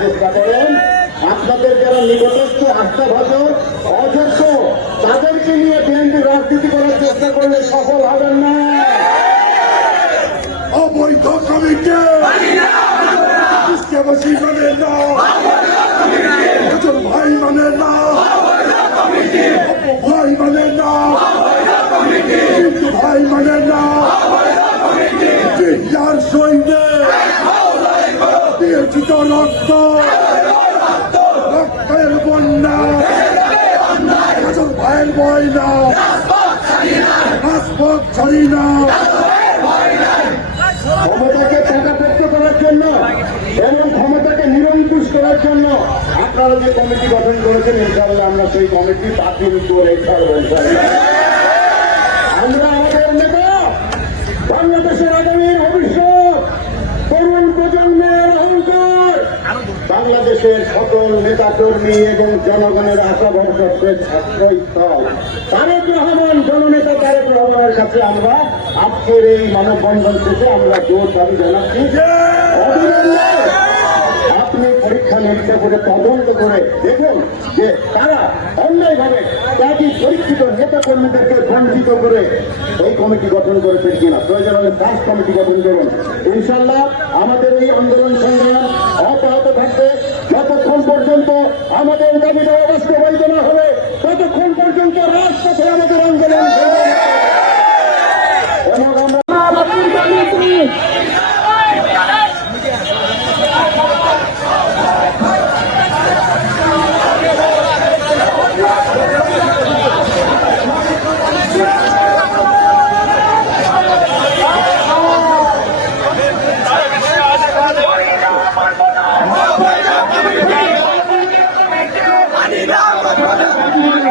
চেষ্টা করেন। আপনাদের যারা নিকটস্থ আস্থাভাজন অযোগ্য তাদেরকে নিয়ে বিএনপি রাজনীতি করার চেষ্টা করলে সফল হবেন না। অবৈধ কমিটি। রাজপথ ছাড়ি না ক্ষমতাকে টাকাপত্র করার জন্য এবং ক্ষমতাকে নিরঙ্কুশ করার জন্য আপনারা যে কমিটি গঠন করেছেন, ইনশাআল্লাহ আমরা সেই কমিটি বাতিল করে ছাড়বো। আমরা আমাদের নেতা বাংলাদেশের আগামী ভবিষ্যৎ তরুণ প্রজন্মের অহংকার বাংলাদেশের সকল নেতা কর্মী এবং জনগণের আশা ভবিষ্যতের ছাত্রস্থল তারেক রহমান জননেতা তারেক রহমানের কাছে আমরা আজকের এই মানববন্ধন শেষে আমরা জোর দাবি জানাচ্ছি। আপনি পরীক্ষা নিরীক্ষা করে তদন্ত করে দেখুন যে তারা অন্যায়ভাবে জাতি পরীক্ষিত নেতা কর্মীদেরকে বঞ্চিত করে এই কমিটি গঠন করেছেন কিনা? প্রয়োজন হলে পাঁচ কমিটি গঠন করুন। ইনশাল্লাহ আমাদের এই আন্দোলন সংগ্রাম অব্যাহত থাকবে। যতক্ষণ পর্যন্ত আমাদের দাবি বাস্তবায়িত না হবে, ততক্ষণ পর্যন্ত রাজপথে আমাদের আন্দোলন